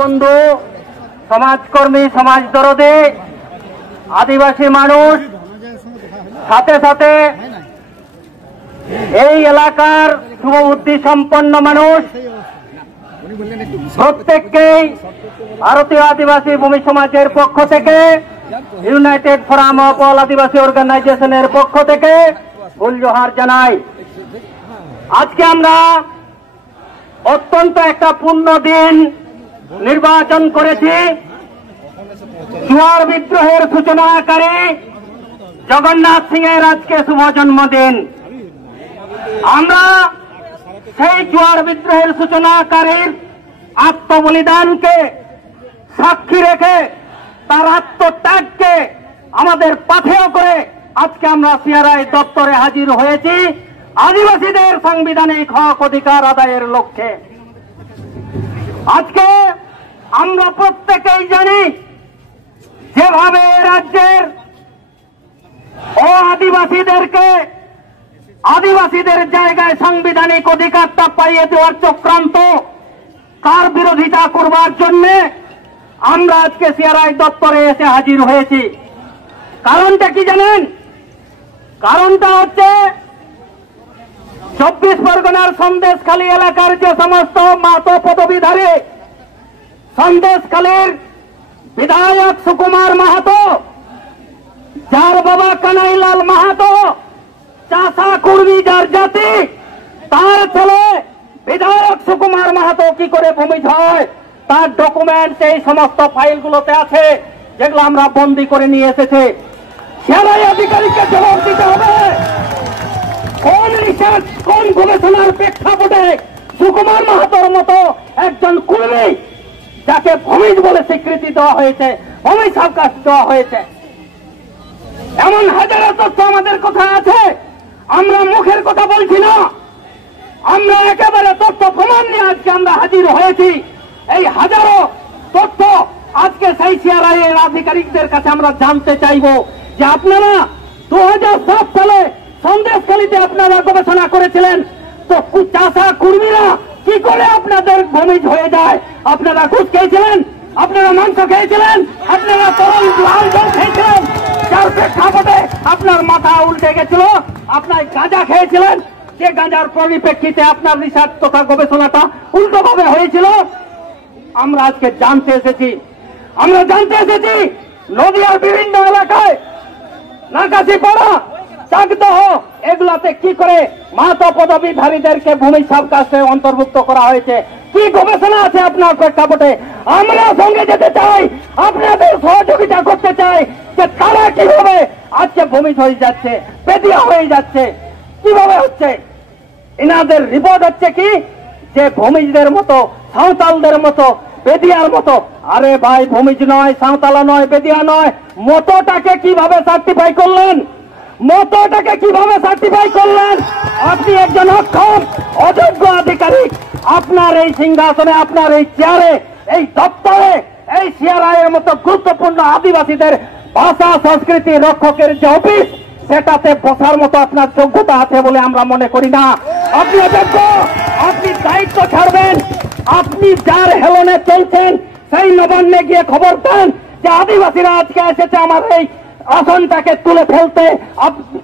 বন্ধু, সমাজকর্মী, সমাজ দরদী, আদিবাসী মানুষ, সাথে সাথে এই এলাকার শুভবুদ্ধি সম্পন্ন মানুষ প্রত্যেককেই ভারতীয় আদিবাসী ভূমি সমাজের পক্ষ থেকে, ইউনাইটেড ফোরাম অফ অল আদিবাসী অর্গানাইজেশনের পক্ষ থেকে ফুল জোহার জানাই। আজকে আমরা অত্যন্ত একটা পূর্ণ দিন নির্বাচন করেছি। জোয়ার বিদ্রোহের সূচনাকারী জগন্নাথ সিং এর আজকে শুভ জন্মদিন। আমরা সেই জোয়ার বিদ্রোহের সূচনাকারীর আত্মবলিদানকে সাক্ষী রেখে, তার আত্মত্যাগকে আমাদের পাথেয় করে আজকে আমরা সিআরআই দপ্তরে হাজির হয়েছি আদিবাসীদের সাংবিধানিক হক অধিকার আদায়ের লক্ষ্যে। আজকে আমরা প্রত্যেকেই জানি যেভাবে রাজ্যের আদিবাসীদেরকে আদিবাসীদের জায়গায় সাংবিধানিক অধিকারটা পাইয়ে দেওয়ার চক্রান্ত, তার বিরোধিতা করবার জন্য আমরা আজকে সিআরআই দপ্তরে এসে হাজির হয়েছি। কারণটা কি জানেন? কারণটা হচ্ছে 24 পরগনার সন্দেশখালী এলাকার যে সমস্ত মাহাতো পদবীধারী, সন্দেশখালীর বিধায়ক সুকুমার মাহাতো, যার বাবা কানাইলাল মাহাতো চাষা কুর্মী যার জাতি, তার ছেলে বিধায়ক সুকুমার মাহাতো কি করে ভূমিজ হয় তার ডকুমেন্টস এই সমস্ত ফাইলগুলোতে আছে, যেগুলো আমরা বন্দী করে নিয়ে এসেছি। সিআরআই আধিকারিককে জবাব দিতে হবে কোন রিসার্চ, কোন গবেষণার প্রেক্ষাপটে সুকুমার মাহাতোর মতো একজন কুর্মী, যাকে ভূমিজ বলে স্বীকৃতি দেওয়া হয়েছে, ভূমিজ সাবকাশ দেওয়া হয়েছে। এমন হাজারো তথ্য আমাদের কথা আছে, আমরা মুখের কথা বলছি না, আমরা একেবারে তথ্য প্রমাণ নিয়ে আজকে আমরা হাজির হয়েছি। এই হাজারো তথ্য আজকে সেই সিআরআই এর আধিকারিকদের কাছে আমরা জানতে চাইব যে আপনারা 2007 সালে সন্দেশখালীতে আপনারা গবেষণা করেছিলেন, তো চাষা কুর্মীরা কি করে আপনাদের ভূমিজ হয়ে যায়? আপনারা ঘুষ খেয়েছিলেন, আপনারা মাংস খেয়েছিলেন, আপনারা তরল লাল জল খেয়েছিলেন, যার প্রেক্ষাপটে আপনার মাথা উল্টে গেছিল, আপনার গাঁজা খেয়েছিলেন, যে গাঁজার পরিপ্রেক্ষিতে আপনার রিসার্চ তথা গবেষণাটা উল্টোভাবে হয়েছিল। আমরা আজকে জানতে এসেছি, নদীয়ার বিভিন্ন এলাকায় নাকাশিপাড়া, চাকদহ, এগুলাতে কি করে মাহাতো পদবীধারীদেরকে ভূমি সাবকাশে অন্তর্ভুক্ত করা হয়েছে, কি গবেষণা আছে আপনার প্রেক্ষাপটে? আমরা সঙ্গে যেতে চাই, আপনাদের সহযোগিতা করতে চাই যে তারা কিভাবে আজকে ভূমিজ হয়ে যাচ্ছে, বেদিয়া হয়ে যাচ্ছে, কিভাবে হচ্ছে। এনাদের রিপোর্ট হচ্ছে কি যে ভূমিজদের মতো, সাঁওতালদের মতো, বেদিয়ার মতো। আরে ভাই, ভূমিজ নয়, সাঁওতালা নয়, বেদিয়া নয়, মতটাকে কিভাবে সার্টিফাই করলেন? আপনি একজন অক্ষম অযোগ্য আধিকারিক। আপনার এই সিংহাসনে, আপনার এই চেয়ারে, এই দপ্তরে, এই সিআরআই এর মতো গুরুত্বপূর্ণ আদিবাসীদের ভাষা সংস্কৃতি রক্ষকের যে অফিস, সেটাতে বসার মতো আপনার যোগ্যতা আছে বলে আমরা মনে করি না। আপনি অযোগ্য, আপনি দায়িত্ব ছাড়বেন। আপনি যার হেলনে চলছেন, সেই নবান্নে গিয়ে খবর দেন যে আদিবাসীরা আজকে এসেছে আমার এই আসনটাকে তুলে ফেলতে,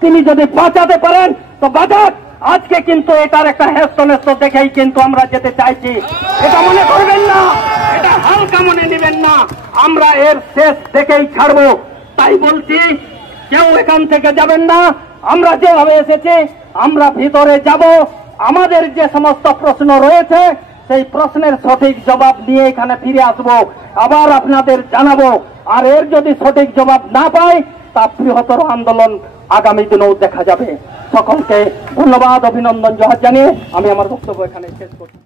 তিনি যদি বাঁচাতে পারেন তো বাঁচান। আজকে কিন্তু এটার একটা হেস্তনেস্ত দেখেই কিন্তু আমরা যেতে চাইছি, এটা মনে করবেন না, এটা হালকা মনে নেবেন না। আমরা এর শেষ দেখেই ছাড়বো। তাই বলছি, কেউ এখান থেকে যাবেন না। আমরা যেভাবে এসেছি আমরা ভিতরে যাব, আমাদের যে সমস্ত প্রশ্ন রয়েছে সেই প্রশ্নের সঠিক জবাব নিয়ে এখানে ফিরে আসবো, আবার আপনাদের জানাবো। আর এর যদি সঠিক জবাব না পাই, তা বৃহত্তর আন্দোলন আগামী দিনেও দেখা যাবে। সকলকে ধন্যবাদ, অভিনন্দন, জোহার জানিয়ে আমি আমার বক্তব্য এখানে শেষ করছি।